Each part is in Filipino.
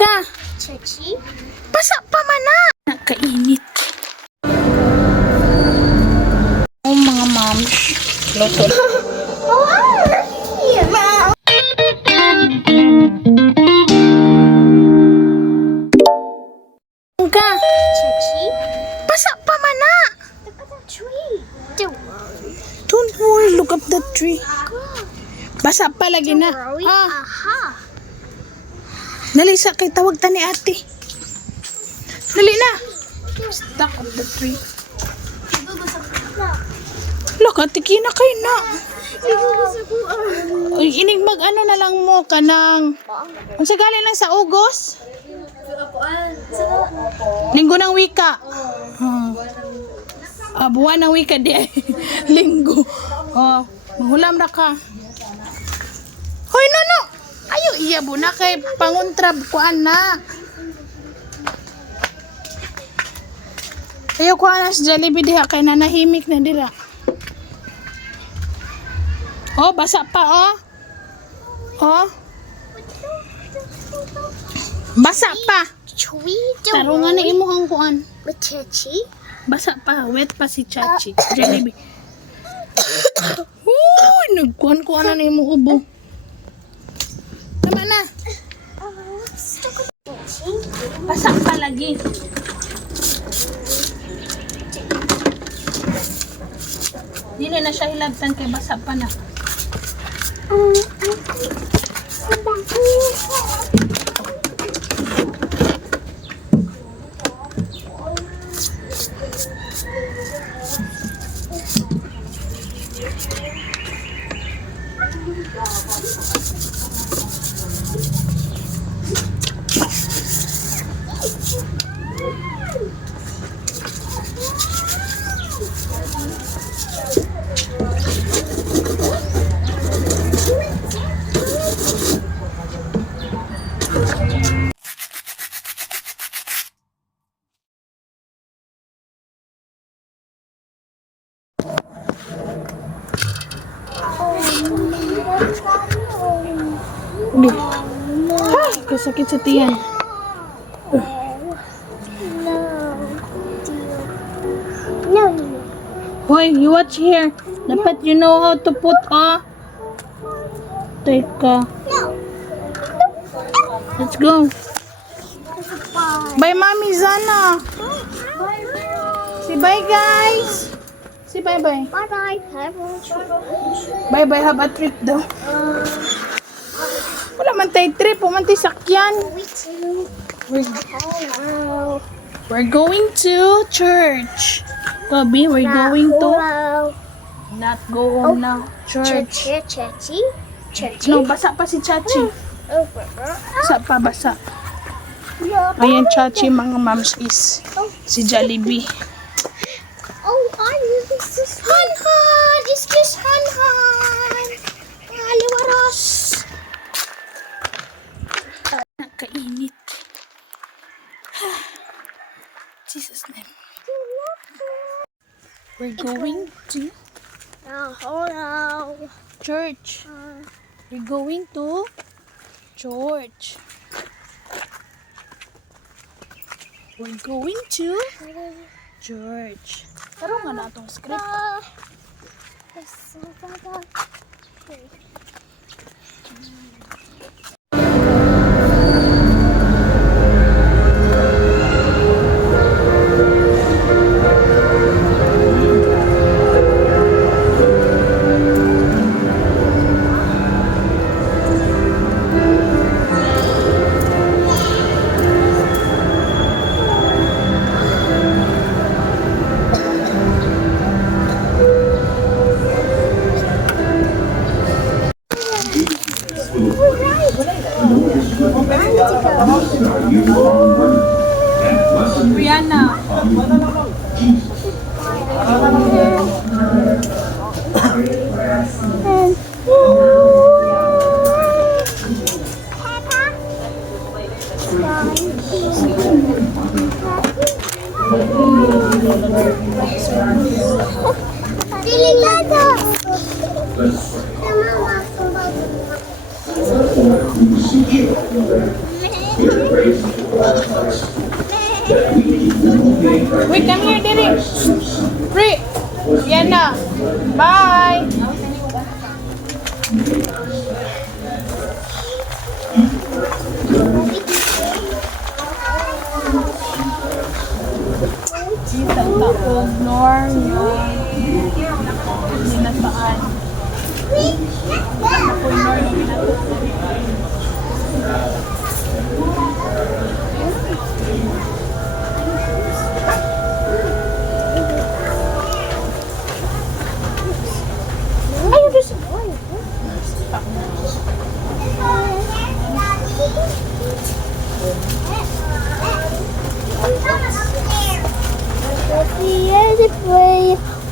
Ka? Chachi? Basa pa man na. Nakainit. Oh, mga moms. Loto. Ka? Chachi? Basa pa man na. Look at the tree. Don't worry. Don't worry, look up the tree. Basa pa lagi na. Don't worry. Ah, Aha. nalisa kay tawag ta ni ate. Dali na. Stuck up the tree. Look, ati na kayo na. Uy, inig mag ano na lang mo ka ng... Kung sa galing lang sa Ugos? Linggo ng wika. Buwan ng wika di. Linggo. Manghulam na ka. Hoy, no. Ayo, iya bu na kay panguntrab ko na. Ayo ko anas Jollibee diha kay nanahimik na dira. Oh, basa pa oh. Oh. Basa pa. Tree? Don't Tarungan na worry. imuhang kuan. With Chachi? Basa pa, wet pa si Chachi. Jollibee. Uy, nagkuhan-kuhan na imo ubo. Tama na. Stuck with Chachi? Basa pa lagi. Dili na siya hilabtan kay basa pa na. Ay, kasakit sa tiyan. No. Hoy, you watch here. Dapat you know how to put Teka. No. Let's go. Bye. Bye, Mami Zana. Say bye, guys. Say bye-bye. Bye-bye. Have a tree. Bye-bye, have a trip daw. Wala man tayo trip, man tayo sakyan. We too. Hello. We're going to church. Gabi, we're going to Hello. not go home now. Church. Chachi? Chachi? No, basa pa si Chachi. Over. Basa pa, basa. Ayan, Chachi, mga moms is si Jollibee. Oh, this is Han. Is this Han? Aliwaros. Nakainit. Jesus name. We're going to Hello. church. We're going to church. We're going to church. Pero nga na itong script. Rihanna. Delicado. Wait, come here, Derek. Free. Yan na. Bye. Kita taog norm yung sinataan. Ako'y norm yung ginagawa. Ayun, there's a boy.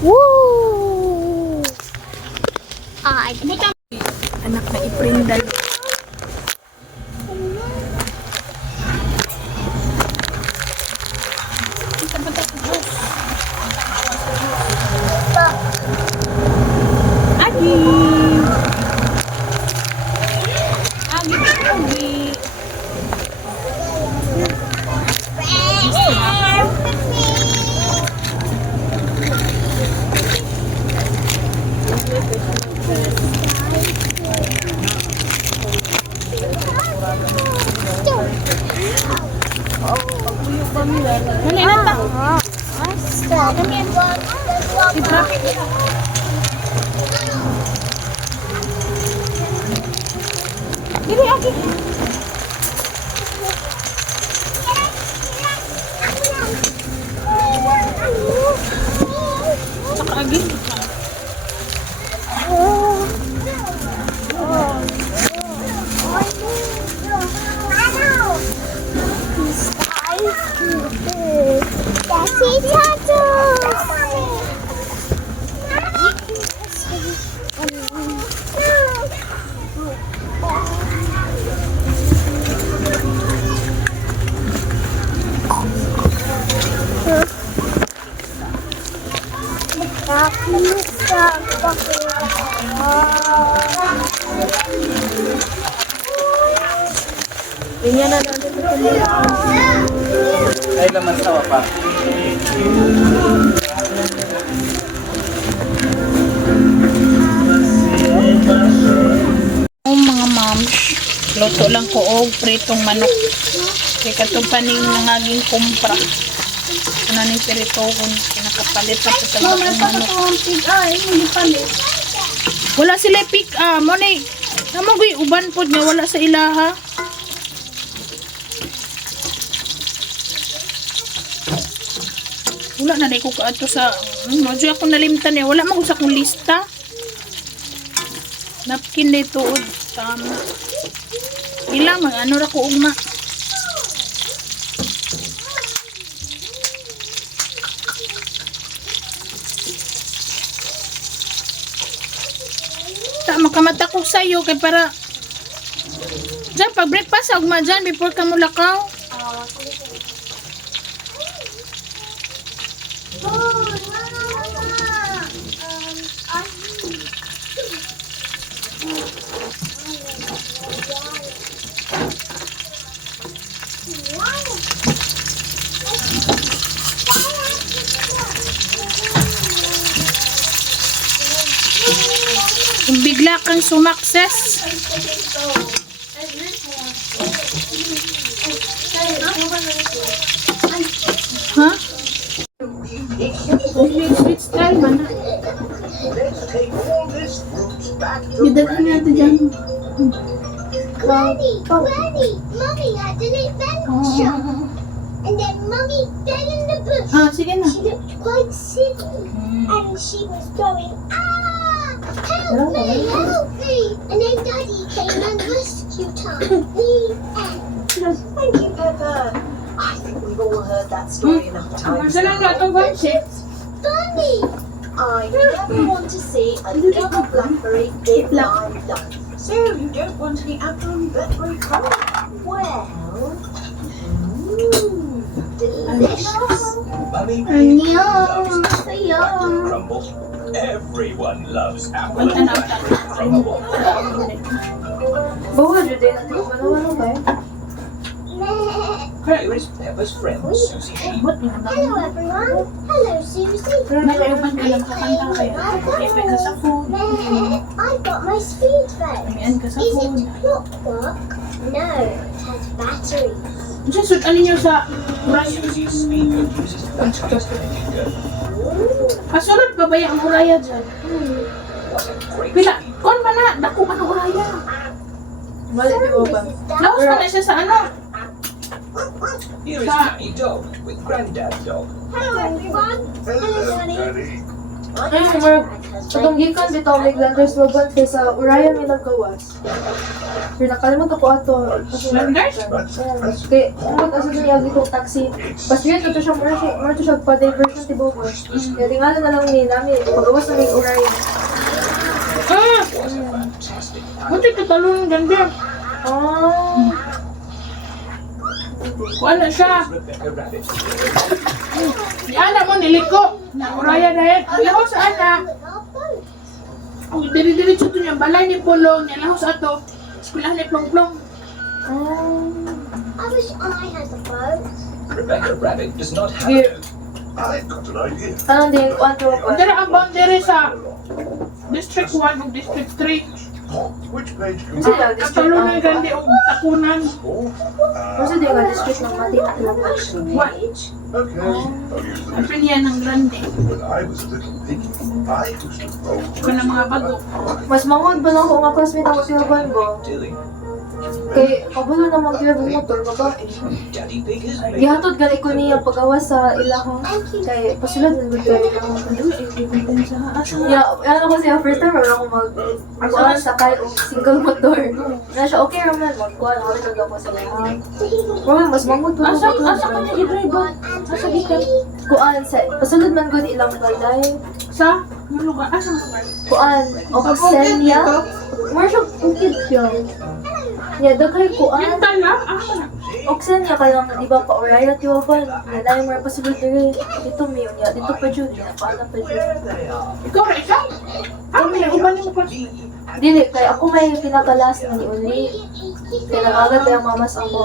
Woo! Butang. Anak na iprindal. Agi. Agi. Agi. Dali na ta. Dili, Agi. Saka Agi. Ay, laman sa pa. Oh, mga moms, luto lang ko og pritong manok. Kay katupaning nangaging kumpra. Ano ni piritohon, kinakapalit sa talaga ng manok. Wala sila pick mo ni. Namoy uban pod nga wala sa ilaha. Wala na dai ko kaato sa modyo ako nalimtan eh. Wala man ko sa akong lista. Napkin dito od tama. Ilang mag ano ra ko ugma. Ta makamata ko sayo kay para diyan pag breakfast ugma diyan before ka mulakaw. Bigla kang sumakses. Ha? Sweet style man. Bidalhan natin dyan. Granny, Mommy had an adventure. And then Mommy fell in the bush. Sige na. She looked quite sick. And she was going, help me, help me. And then Daddy came and rescued her. The end. Thank you, Pepper. I think we've all heard that story enough times. Funny. I never want to see a little blackberry in my life. So you don't want any apple and blackberry colour? Well, delicious. Mummy Yum. Yum. Crumble. Everyone loves apple and blackberry crumble. Here is Peppa's friend, Susie Sheep. Ba't mo na? Hello, everyone. Hello, Susie. Naiuban ka lang kakanta kaya. Ipay ka sa phone. I've got my speed phone. Kamian ka sa Is phone. it clockwork? No, it has batteries. Diyan, sud, ano niyo sa Uraya? Susie's speaker uses batteries to make it go. Kasunod pa ba yung Uraya dyan? What a great Pila, speed. kon ba na? Dako man ang Uraya. Mali, di ba ba? Laos pa na siya sa ano? Here is Danny Dog with Granddad Dog. Hello, everyone. Hello, Danny. Ayun, marag, itong gikan dito ang Landers Logan kay sa Uraya may nagkawas. Pero nakalimot ako ato. Landers? Kaya, umot asa niya itong taxi. Basta yun, ito siya, mura siya pa-diversion ti Bobo. Kaya tingala na lang ni namin, pagawas na may Uraya. Ah! What a fantastic Buti ka talong ganda. Oh. Wala siya. Rebecca Rabbit. Di anak mo niliko. Na Uraya dahil. Laho sa anak. Ang diri-diretso to niya. Balay ni Pulong. Niya laho sa ato. Eskwelahan ni Plong-Plong. I wish I had a boat. Rebecca Rabbit does not have Here. I've got an idea. Anong din, kuwan ko ba? Dara ang boundary sa District 1 ug District 3. Which page can Kasi lang, district Katulong ang... ng gandi o takunan. Kasi di nga district ng Matin at What? Okay, I'll use the Apin yan ng grande. When I was a little piggy, I used to roll Ito na mga bago. Mas mangod ba lang ko nga classmate ang magsilaban ko? doing. Kay, kabulo na mag-drive ng motor, babae. Daddy Pig has made Gihatod gali ko niya pagawas sa ilaha. Kay, pasulad ng good drive ng Ya, ano ko siya, first time wala akong mag-kuhan sa kay o single motor. Na siya, okay raman, mag-kuhan, ako ito ko sa ilaha. Bro, mas mangod pa Asa ako. ka na i-drive ba? Asa gikan? Kuan, sa, pasulad man good ilang balay. Sa? Yung lugar? Asa ang lugar? Kuan, Oxenia. Mara siya kukid yun. Ya, daghay kuan. Yung tala? Asa na? Oxenia ka lang, di ba pa Oraya tiwapan? Nalay mo pa siguro diri. Dito miyo niya, dito pa jud niya, paano pa jud. Ikaw na isa? Ano yung uban mo pa? Dili, kaya ako may pinakalas na ni Uli. Kaya nakagat kaya mamas ang ko.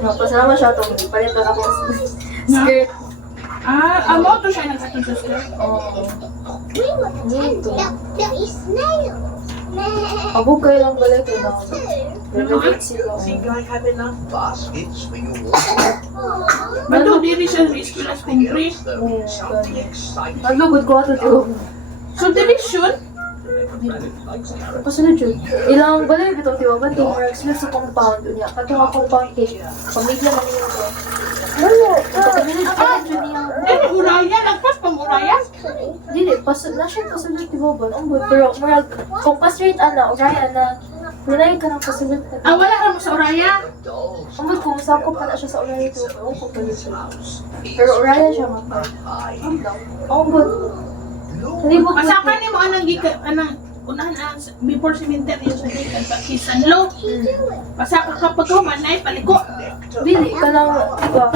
No, pasalamat siya itong palit na ako skirt. Amo to siya nagkatong sa skirt. Oo. We were pretending that we snails. Abog kayo lang balik yun ako. Renovate sila. I have enough baskets for your water. Bato diri siya sa eskwela sa kumpre. Oo, Something gani. exciting. Naglugod ko ato tiyo. So diri siya? Rabbit likes carrots. Pasunod yun. Ilang balay bitaw tiyo ba? Tingin sila sa compound niya. Kato nga compound cake. Pamilya man niyo ko. Ano? Pagkabilid pa yun niya. Dili Uraya, lagpas pang Uraya. Dili, na siya pasunod ti Boban. Ang good. Pero murag, kung pa-straight ana, Uraya na, Pinay ka ng pasunod ka. Wala ka mo sa Uraya. Ang good, kung sakop pa na siya sa Uraya ito, oo ko pa siya. Pero Uraya siya mapay. Ang good. Hindi mo Asakan ni mo anang gika, anang unahan ang before cemetery sa gikan sa Kisanlo. Pasaka kapag humanay paliko. Dili ka lang, diba?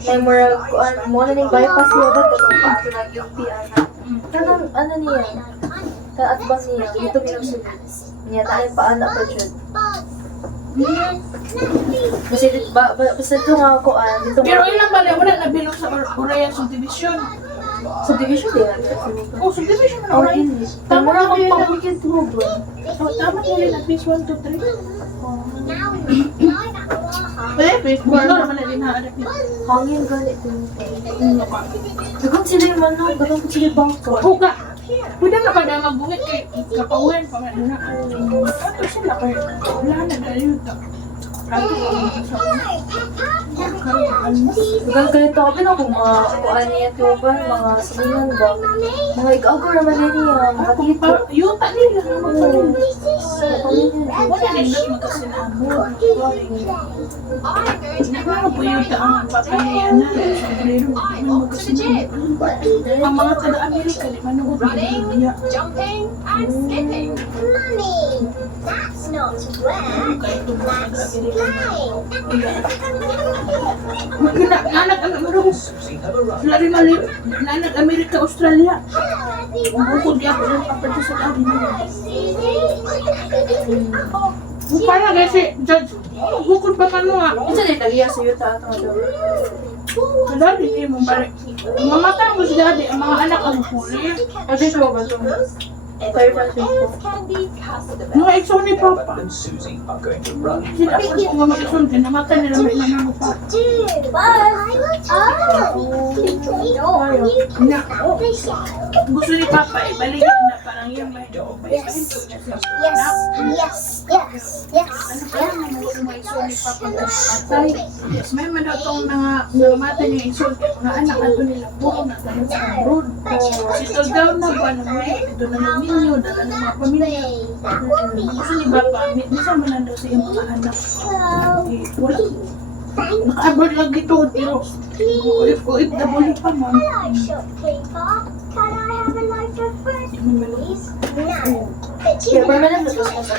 May murag, mo na ning bypass niya ba? Katong pa, pinag-UP ana. Kanang, ano niya? Kaatbang niya, dito minusunod. Niya, tayo paana pa dyan. Basta dito, basta ito nga ako, dito Pero ilang bali mo na nabilong sa Uraya subdivision. subdivision din. Oh, subdivision na Oh, Uraya. hindi. Tama na akong pangkikid mo, bro. Oh, tama mo rin na phase 1, 2, 3. Now we fly back to our home. Phase 4 naman na din haarap yun. Hangin galit din. Ano ka? Dagan sila yung manok, dagan sila yung bangka. Huga. Pwede na kada magbungit kay kapawin pa nga na. Ano sila kay wala na dahil ito. Rato ka mga sa Dagan kayo tawagin ako, mga kuan niya tuban, mga sabihan ba? Mga ig-agor naman din niya, mga tito. Yuta nila. Wala rin na magkasinabo. Nakaka po yuta ang papanayan na. Sombrero. Magkasinabo. Ang mga taga-Amerika, di manugod na India. jumping and skipping. Mummy, that's not where. Kaya ito mga taga-Amerika. Flying. Magkina, nanak ang marunong. Susie have arrived. Sila rin mali, nanak Amerika, Australia. Hello, Ang everyone. bukod niya, pero kapatid sa dati nila. Hi, Susie. Para kasi, Judge, Bukod pa ka nga. Ito din tagiya sa yuta at mga Dati hindi mo balik. Mamatay mo si daddy, ang mga anak ang huli. Kasi ito ba ito? Clarify siya po. Can be customized. Mga ikso ni Papa. Peppa and Susie are going to run. Sila ko kung mga ikso din, namatay nila may nanang pa. Dude, I will tell you. No, you can stop the show. Gusto ni Papa, ibalik na parang yung may dog. Yes, yes, yes, yes, Ano yes. pa lang naman yung mga ikso ni Papa na patay. Yes, may manatong nangamatay niya ikso. Mga anak ato nila buo na tanong sa abroad. Sito daw na ba nang may ito na ng ninyo, dala ng mga pamilya. That will be Gusto ni Papa, minsan man lang daw sa iyong mga anak. Eh, wala. Naka-abroad lang ito, pero OFW pa man. I like shop paper. Can I have a loaf of fruit, please? No. But Kaya you permanent na ito sa mga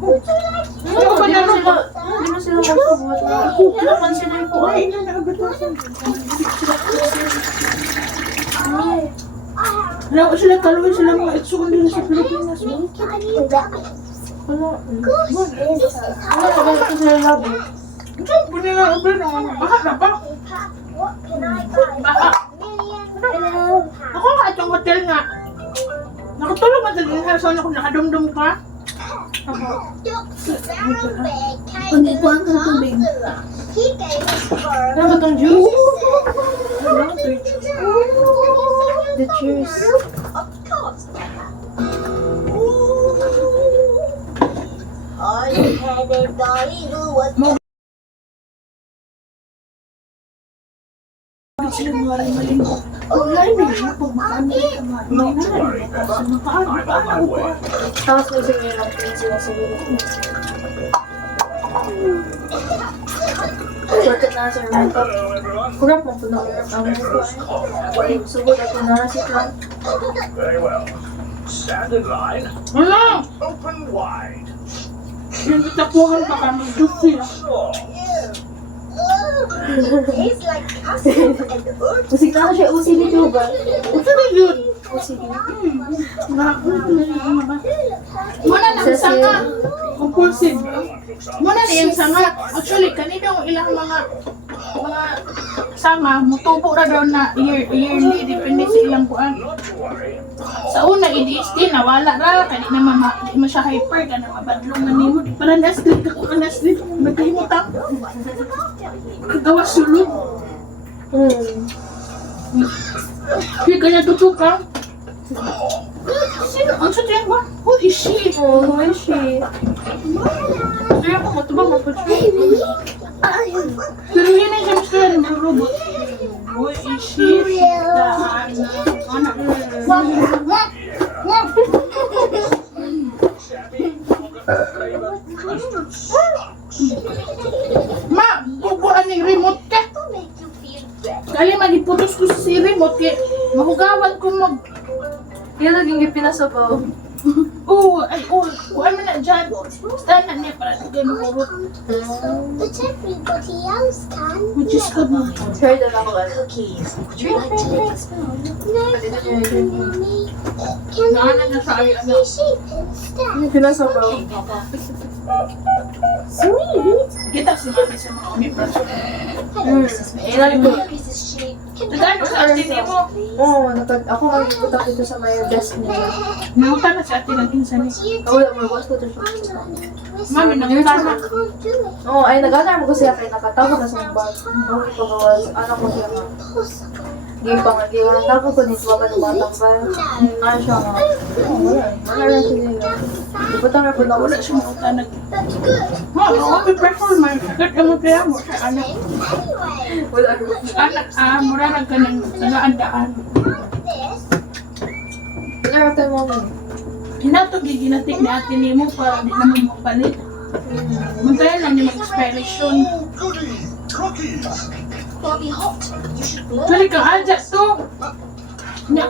would you like Ano ba Hindi na mo sila, hindi mo sila magsubuhat na. Ano man sila po ay. Ay, nakabatasan. Wala ko sila kaluwi sila mga iksoon nila sa Pilipinas. Can you guys? Ano? Goose, this is Ano ka ba ito sila labi? Diyan po nila ang ng mga baha na ba? paper. What can I buy? Baha. £1,000,000. Ako nga itong hotel nga. Nakatulog ka din sa sauna kung nakadumdum ka. Dr. Barrowbear came Hindi to ko ang look katubig. after us. He gave us Ano ba itong juice? The juice. Of course, Peppa. I had a dino was Bakit sila mga rin-malimbo? Online na yun. Pag makaamit ka mga Not to worry, Peppa. sa makaano I'm ka. on my way. Tapos may sige lang po sila sa video. Sorted na sa makeup. Hello, everyone. Kurap mo po na ang First mukha. coffee. Subod ako na si Clan. Very well. Stand in line. Wala! Open wide. Yung itapuhan pa kami. Dusi. Sure. tastes like custard and oat. Musik na siya usi dito ba? Ito na yun. Usi dito. Muna ng sanga. Compulsive. Looks up. Muna na yung sanga. Actually, kanino ilang mga sanga, mutubo na daw na yearly, depende sa ilang buwan. Not to worry. Sa una, ADHD, nawala ra, kani na di mo siya hyper, ka na mabadlong na nimo, di pala na-street, ako ka na-street, magkahimutang. Kagawa sulog. Hindi ka niya tutuka. Sino? Ang sa tiyan ba? Who is she? Oh, who is she? Kaya ako matubang mapag-street. Pero yun na siya gusto yan, mga robot. Who is she? Anak. Ma, bubuan ng remote ka. Make you feel better. Kali magiputos ko si remote kaya mahugawan ko mag... Yan naging gipinasabaw. Kuhaan mo na dyan. Stand na niya para di kayo mahurot. But everybody else can. Which is good mo. Sorry na ako ano. Cookies. Would you like to take a spoon? No, Mommy. Can Naanan na sa akin, anak. sheep instead? Pinasabaw. Okay, Peppa. Sweet. Kita si Mami sa mga umibras. Ilan ko? This is sheep. Nagano sa atin mo. Oo, ako magputak dito sa may desk niya. Nauta na sa atin ang insan ni. Ako wala mo, boss ko to siya. Mami, nauta na. I can't do it. Oo, ay nag-alarm ko siya kaya nakatawa na sa bag. Bakit ko gawas? Ano ko siya nga? Possible. Gipang tapos ko nito ba lumatang ba? Ano siya nga? Oo, wala. Wala rin siya nila. Iputang na po na Wala ulit. siya nauta na. That's good. Ha, ako performance. Kat ang kaya mo sa anak. Anyway, Wala rin. Anak, mura na ka ng nagaandaan. this. Kaya tayo mo. Hinatog yung ginatik ni ate ni mo para di naman mo palit. Magkaya lang yung expiration. Goodies! Cookies! They'll be hot. You should blow. Kali kang adya to. Nya,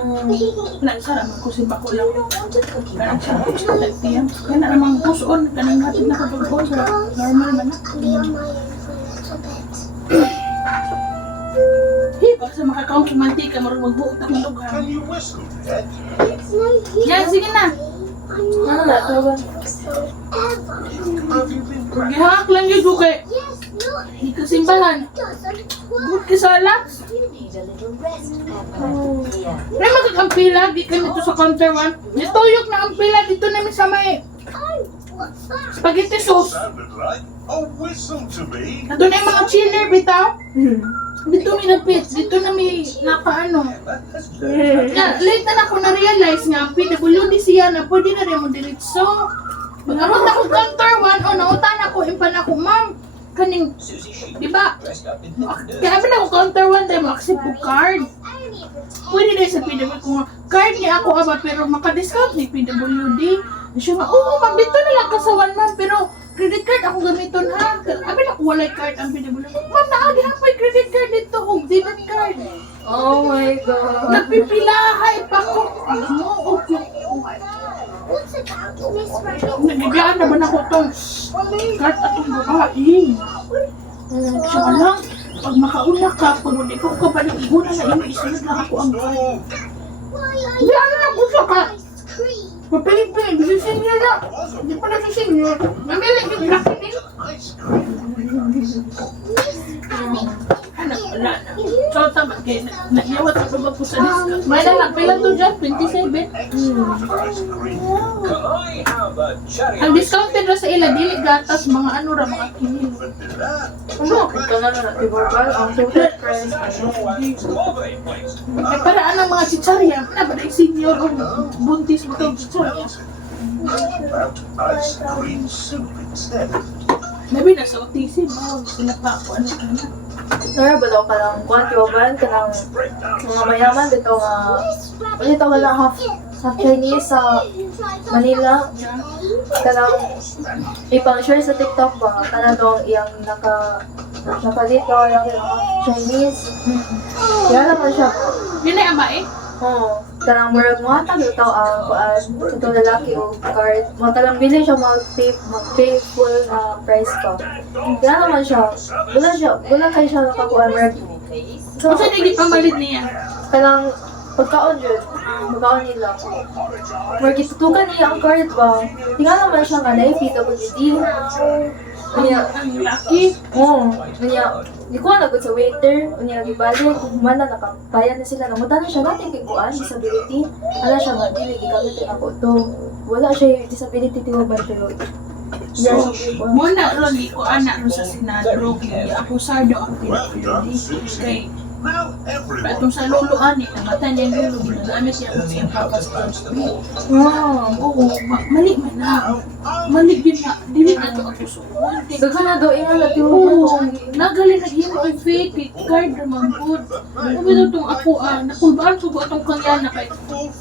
nagsarap ko si Bako lang. Want a cookie? Parang sarap ko sa tagtiyang. Kaya na namang puson, kanang natin nakapag-on sa normal man na. Be on my own for a little bit. Hey, baka sa makakaong kumantika, marunong magbuot ng Can lughan. you whistle, Pet? It's no use. Yan, sige na. Ano na, tawagan? Forever. Have you been Gihak lang yun ko kay Yes, look. di ka simbahan. Doesn't Good work. ka sa alas. You need a little rest, Peppa. Oh. Here. May magkakampila, di kami to sa counter 1. Nituyok na ang pila dito namin sa may Oh, what's that? spaghetti sauce. sounded like a whistle to me? Nandun na yung mga chiller, bitaw. Dito may napit, dito na may nakaano. Na, late na ako na-realize nga, PWD siya na pwede na rin mo diretso. Pag-amot ako counter 1, o nautan ako, impan ako, ma'am. Kaning, Susie Sheep di ba? dressed up in pink Kaya abin ako counter 1, tayo mag-accept po card. Only pretend. Pwede na sa PWD ko nga, card niya ako aba, pero maka-discount ni PWD. Siya nga, oo ma'am, dito na lang ka sa 1 month, pero credit card ako gamiton ha. Abin ako walay card ang PWD. Ma'am, naagi ako may credit card dito, o debit card. Oh my God. Nagpipilahay pa ko. Oo, okay. What's about Miss Rabbit? Nagbibiyahan naman ako tong card atong babae. Siya ka lang, pag makauna ka, pag hindi ko kabalik, iguna na ino, isunod lang ako ang card. Why are Hindi you ano na gusto ka. ice cream? Papiling-piling, bisi senior na. Hindi pa na si senior. Mamiling yung black din. Ice cream. Miss Rabbit. Anak, wala na. So, tama kayo. Nagyawat sa babag ko sa discount. May na lang, pila to dyan, 27. Ice cream. Can I have a cherry Ang discounted na sa ila, dili gatas, mga ano ra, mga kinil. Vanilla. Ano? Ito na na, Tiborgal, ang total price. and strawberry, please? Eh, paraan ang mga chicharya. Na ba na yung senior o buntis mo itong chicharya? About ice cream soup instead. Labi na sa autism, sila pa ako, ano. Nara ba daw ka lang, kwantiyoban ka ng mga mayaman dito nga, Miss Rabbit. dito ka lang half Chinese sa Manila. Ka lang, ipang-share sa TikTok ba, ka na daw ang iyang nakalito, yung half Chinese. Kaya naman siya, Yun na yung ama eh. oo, kanang murag mga tag ito ang kuan ito lalaki o card mga talang bilhin siya mag-pay full na price pa kaya naman siya wala kayo siya nakakuan murag So, saan hindi pamalit niya? kanang pagkaon yun pagkaon nila murag itutukan niya ang card ba tingnan naman siya nga na PWD niya Ang laki. oo niya di ko nagod sa waiter niya gibalik kung humana nakabayan na sila namutan na siya natin kay kuan disability ala siya nga dili gigamit ako to wala siya yung disability tiwa ba pero So, muna ron, di ko anak ron sa Senado. Kaya akusado ang pinapilodi. Kay, Now everyone patong sa luluan eh, namatay niya yung lulu. Ginagamit niya kung siyang papas. wow Oo, mali man na. Mali din na. Dili na ito ako suwan. daghan na daw ingon na Oo, tiwa nagali na yun ay fake eh. Card naman good. Ano ba itong ako nakulbaan ko ba itong kanya na kay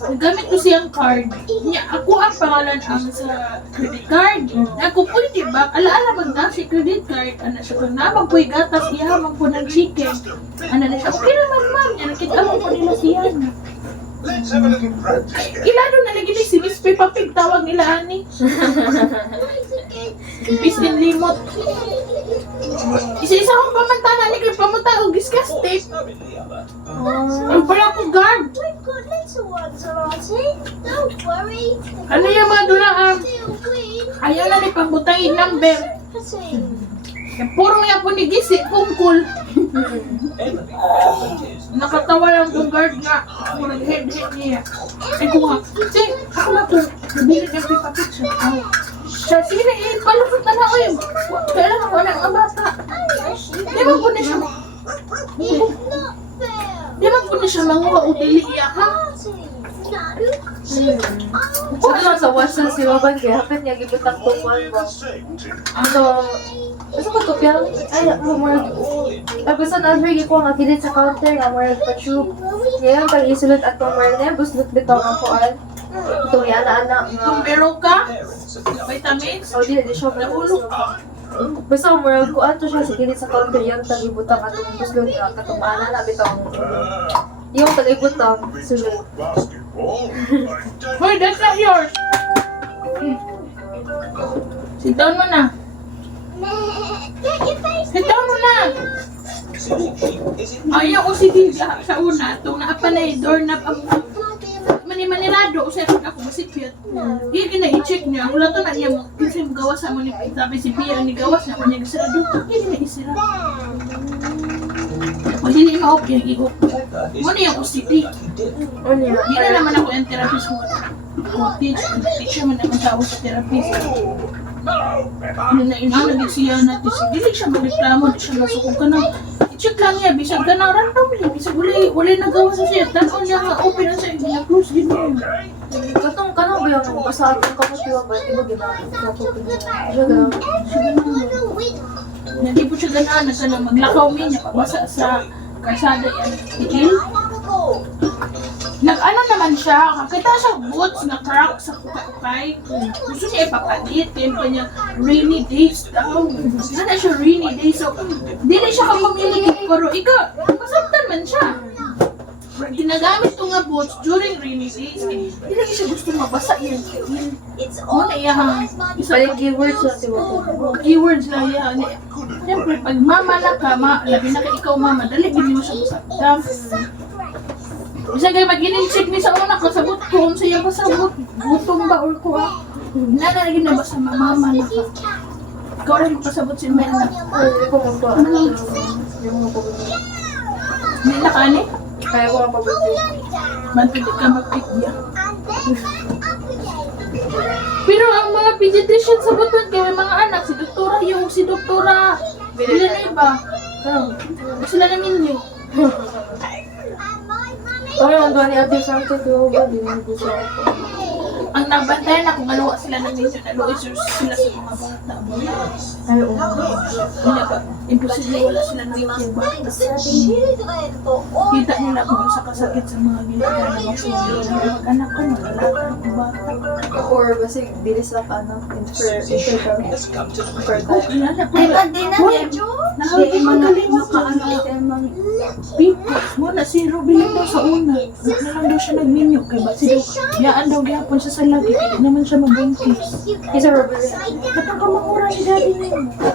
nagamit ko siyang card. Niya, ako ang pangalan ang sa credit card. Ako pwede ba? Alaala bang na si credit card? Ano siya kung namang po'y gatas, ihamang po ng chicken. Ano na siya? Okay naman ma'am. Yan, nakita mo po nila siya. let's have a little practice game. Ilado na lagi ni si Miss Peppa Pig tawag nila ani. Bis din limot. Isa-isa akong pamantana ni kay pamantana og discuss tape. No, in the other. Ang pala ko guard. We've got little ones, Auntie. Don't worry. Ano yung mga dulaan? Still green. Ayaw na ni pambutay number. Pudding. Puro nga po ni Gisi, kungkul. Emily, husband is Nakatawa lang kong guard nga. Ako nag-head-head niya. Ay ko nga, sige, ako na to. Nabili niya Peppa Pig siya. Siya, sige na, palusot na na ko yun. Kailan ako na ang bata. Di ba po na siya, It's not fair. di ba po na siya manguha o dili iya, ha? Auntie. Sa lang sa Watson si Waban kaya hapit niya gibutang tukuan ba ano asa ko to pero ay murag tapos sa nalbig ko nga kilit sa counter nga murag pa-tube ngayon pag isulot at murag na buslot bitaw ang kuan itong yana anak nga Kung meron ka, parents of young vitamins, o di siya nahulog ka. basta murag kuan to siya sa kilit sa counter yung tagibutang atong buslot nga katumana na bitaw yung tagibutang sulod Basketball. Hoy, that's not yours. Sit down mo na. Get your face. Sit down mo na. Susie Sheep is in Ayaw ko si Dida sa una. Itong naapa na doorknob ang mani-manirado. usay pag ako masipyat. Iya gina i-check niya. Wala to na niya mo. Kasi magawas mo ni sabi si Pia ni gawas na kanya gisirado. Iya gina isira. O hindi ma-op yung i-op. Mo na yung OCD. Di na naman ako yung therapist mo. Ako teacher man naman tao sa therapist. Ano na inanagin siya natin. Dili siya magreklamo, di siya masukong ka na. I-check lang niya, bisag ka na randomly. Bisag wala nagawa sa siya. Tanong niya nga, open na siya, gina-close din mo. Katong kanang ba yung basa atong kamutiwa ba? Di ba ginamit? Siya ganun. Hindi po siya ganaan na siya maglakaw niya, pabasa sa karsada yan. Ikil? Nag-ano naman siya, kakita siya boots na crack sa kukay. Gusto niya ipapalit, kaya pa niya rainy days daw. Gusto na siya rainy days, so di na siya kapamiliki. Pero ikaw, masaktan man siya. Ginagamit ko nga boots during rainy days. Hindi na siya gusto mabasa yan. O na iyahang Balik keywords lang si Wapo. keywords lang yan. Siyempre, pag mama na ka, labi na ka ikaw mama, dali hindi mo siya masaktan. Isa kayo mag-in-check ni sa una, kasabot ko kung sa'yo kasabot. Gutom ba or kuha? Nanalagin na ba sa mama na ka? Ikaw rin kasabot si Mel na. Hindi ko magpa. Hindi mo magpabuti. Hindi na ka ni? Kaya ko magpabuti. Mantuli ka mag-pick Pero ang mga pediatrician sa buton kayo mga anak, si Doktora Villanueva. Sila namin yun. Kaya ang doon ni Ate Frankie ko ba? Di mo gusto ako. Ang nabantayan na kung ano sila namin yun, naluoy sila sa mga bata. Ay, oo. Hindi ba? Imposible wala sila namin yung bata. Kita nila kung sa kasakit sa mga ginagawa na mag-anak ko, mag-alaka ng bata. Or basi, bilis lang anak. Infer Has come to the Wala na. Di na Nahawin mo kalimot ka ano. Pimples mo na si Robin mo sa una. Na lang daw siya nagminyo. Kaya ba si yaan daw gihapon siya sa lagi. Hindi naman siya mabuntis. Isa Robert. Nakakamamura ni daddy niya.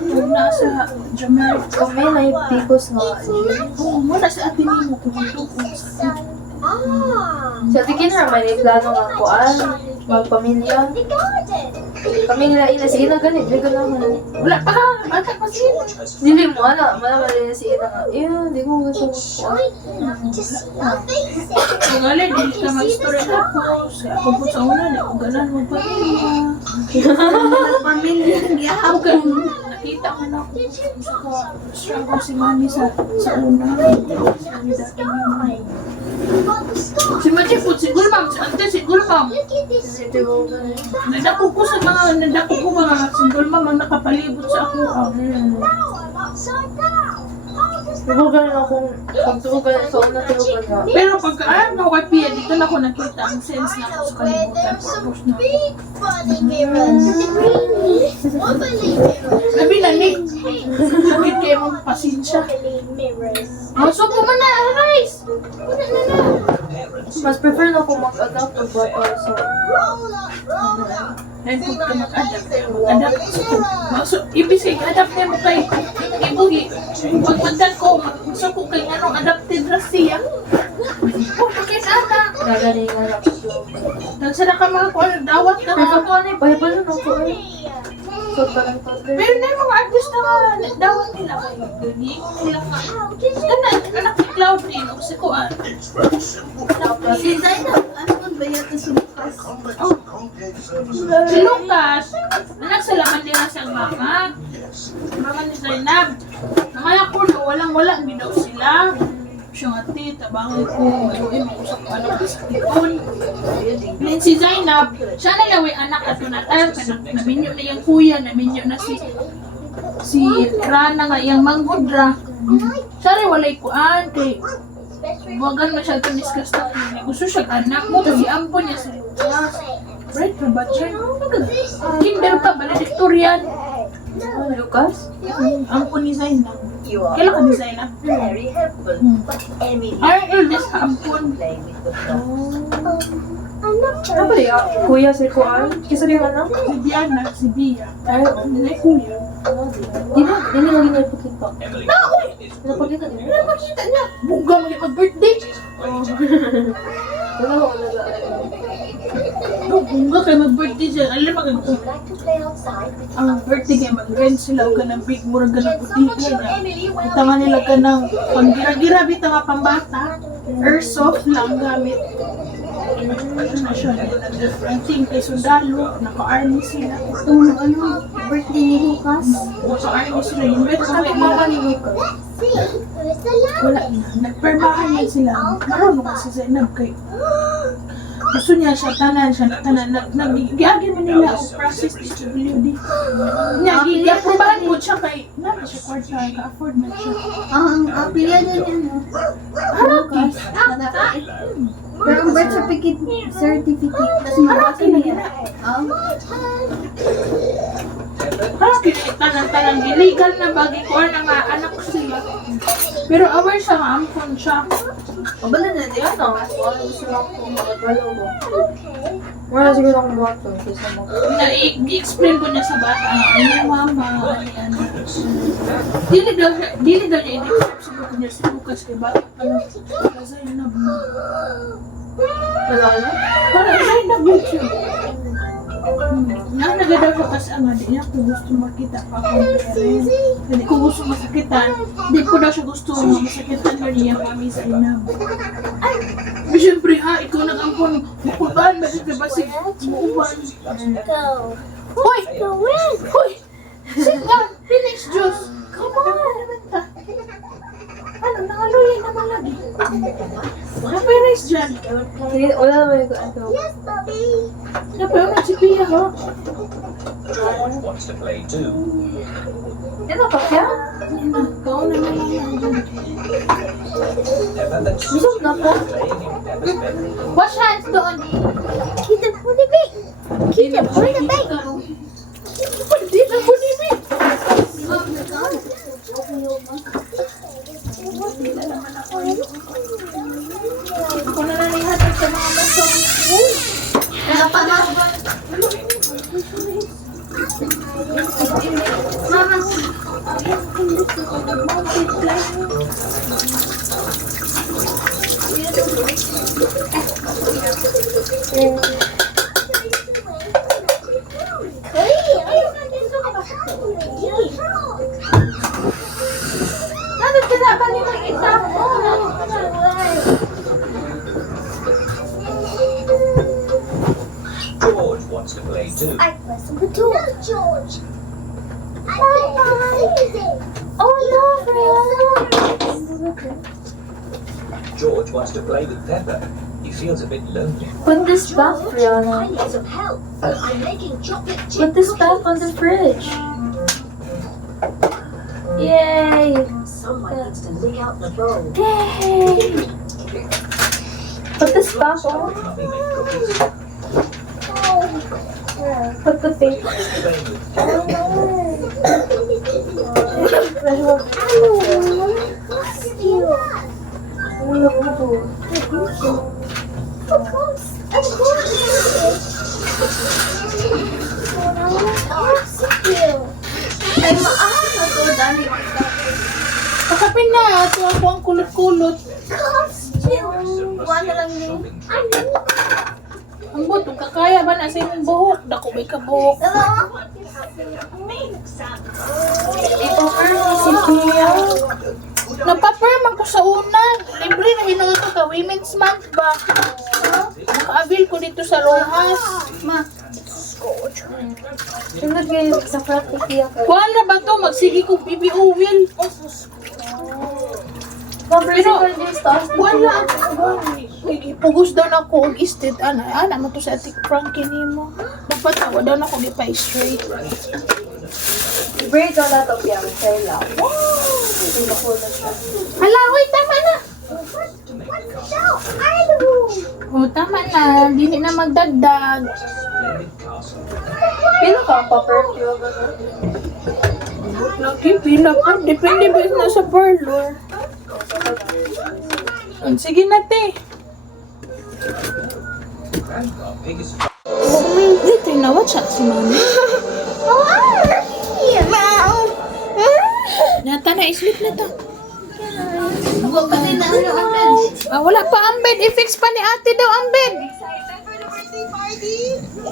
Yung nasa Jamaica. Kung may naipikos nga. Oo, muna sa atin mo kung ito kung sakit. Sa tikin na may plano nga kuan. Magpamilya. Kami nila ina si Ina ganit. Di ko naman. Wala pa ka. Bata pa sila. Dili mo ana. Malaman si Ina nga. Di ko gusto kuan. Kung alin, hindi ka mag-story na ako. Ako po sa una, hindi ako ganan magpamilya. Pamilya, giyahaw ka. Nakita ko na ako. Struggle si mami sa una. Si Machi po, siguro ma'am. Si ante, siguro ma'am. Nadako ko sa mga single ma'am ang nakapalibot sa ako. Tubugan akong pagtubugan sa una tubugan nga. Pero pagka alam na kay Pia, dito na ako nakita ang sense na ako sa kalibutan. Purpose na ako. Labi na, Nick. Sakit kayo mong pasensya. So, pumana, Rice! Mas prefer na akong mag-adapt pag bata sa Dahil kung ka mag-adapt, mag-adapt. So, ibig adapt na mo kay ibuhi. Pag magdan ko, gusto ko kay anong adapted na siya. Oh, nakit ata. gagalingan ako. Nagsara ka mga kuwan, dawat ka Pero mga. ako ano, pahipalo na ako eh. So, parang toddler. Pero na yung mga artist na dawat nila. Hindi mo nila ka. Kana, anak ni Claudine, o si Kuan. It's very simple. Si Zainab, ano kung ba yata sa Lucas? Complex and concave surfaces. Si Lucas, anak sa laman nila siyang mama. Yes. Mama ni Zainab. Namaya ko na walang-wala, binaw sila. Siya nga tita, bangay ko, maluin mo sa ano sa tipon. Then si Zainab, siya na lawi anak at tunatal, naminyo na yung kuya, naminyo na si Rana nga yung manggudra. Siya rin walay kuan, kay buwagan masyado discuss na gusto siya anak mo, kasi ampo niya si Lucas. Right, pa ba siya? Kinder pa, valedictorian. Lucas? Ampo ni Zainab. You are Kailan ka ni Zainab? very helpful, but Emily Ay, eldest ampon. play with the Ano ba rin? Kuya si Kuan? Kisa rin anak? Si Diana, si Dia. Ay, Nilay kuya. di na lagi na ipakita. Emily is Napakita din. Ano makita niya? Buga mo mag-birthday. Wala ko alaga. Kung ba kayo mag-birthday siya, alam mo, Would you like to play outside with your ang birthday kayo mag-rent sila o ka ng big mura ka ng puti na. Emily, well, Ita nga nila ka ng panggira-gira, bita nga pambata, airsoft lang gamit. Ano na siya, I think kay sundalo, naka-army sila. Birthday ni Lucas. Naka-army sila, yung beto sa Saan kumawa ni Lucas? see who's the loudest. wala na, nagpermahan yan sila. Marunong kasi sa inab kay gusto niya siya, tanan, nag-giagin mo nila o process HWD. Giaprobahan mo siya kay, naman siya kwarta, ka-afford na siya. Ang apelyido niya, no? Lucas. Pero ang birth certificate, tapos mabasa na yan. Harapin, tanan, illegal na bagi ko na nga anak ko sila. Pero aware siya nga, ampon siya. Abala na din, ano? Wala gusto lang kung makagalaw mo. Wala siguro akong bato. Kaysa mo. I-explain ko niya sa bata, ano mama, ano. Dili daw niya i-describe siguro niya si Lucas kay bata. Zainab mo. Wala na? Parang Zainab yun siya. Nagadaw ko kasi ang di niya kung gusto makita pa akong parent. Hindi ko gusto masakitan. Hindi ko daw siya gusto masakitan na niya kami sa inab. Ay, siyempre ha, ikaw nag-ampon. Makulaan, basig muuban. Go. Hoy! Hoy! Sit down! Finish juice! Come on! Ano, nangaluyan naman lagi. Napiris dyan. Wala naman yung ano. Yes, Bobby. Napiris si Pia ha. George wants to play too. Ano ka kaya? Kaon na naman yan dyan. Peppa lets Busog na po. playing in Peppa's bedroom. Wash hands doon. Kita po ni Big. Kita po ni Big. Hindi na po ni Big. Ako na nalihatid sa mga baso. Ano tinapa niyo ng isa? George wants to play too. I press the door. No, George. I play Oh, no, George wants to play with Peppa. He feels a bit lonely. Put this back, I Brianna. need some help. I'm making chocolate chip Put this cookies. back on the fridge. Yay! Someone needs to lick out the bowl. Yay! Put this back George on. Mummy make cookies. Put the thing. Playing with Peppa. Ay, maahal na to, dami. Pakapin na. Ito ako ang kulot-kulot. One na lang din. Ang buto, kakaya ba na sa imong buhok? Dako may kabuhok. Ipo-firm Si Pia. Nagpa-firm ako sa una. Libre na hinunod ko ka. Women's Month ba? Naka-avail ko dito sa Rojas. Ma. Sunod kayo sa practice ako. Kuha na ba to? Magsige ko BBO wheel. Comprehensive days taas. Wala. Pugos daw na ako og isted. Ana mo to sa atik Frankie nimo. Dapat tawa daw na ako straight. I-break daw na ito piang sa'yo lang. Wow! Nakulot siya. Hala, hoy, tama na. Oh, tama na. Dili na magdagdag. Splendid castle. Pino ka ang pa-perfume? Lagi pila pa. Depende ba na sa parlor. Sige na, te. Grandpa Pig is Dito na, watch out si mami. Nata na, sleep na to. Huwag kasi na ano ang bed. Wala pa ang bed. I-fix pa ni ate daw ang bed.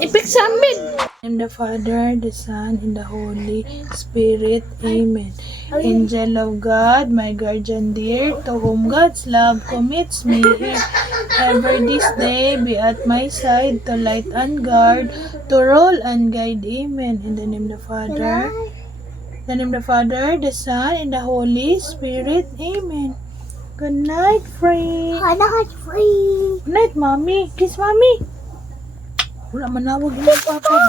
ipagsamid. In the Father, the Son, and the Holy Spirit. Amen. Angel of God, my guardian dear, to whom God's love commits me, ever this day be at my side, to light and guard, to rule and guide. Amen. In the name of the Father, the Son, and the Holy Spirit. Amen. Good night, friend. Good night, Mommy. Kiss Mommy. Wala manawag yung papa.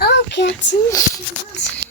Oh, catch it.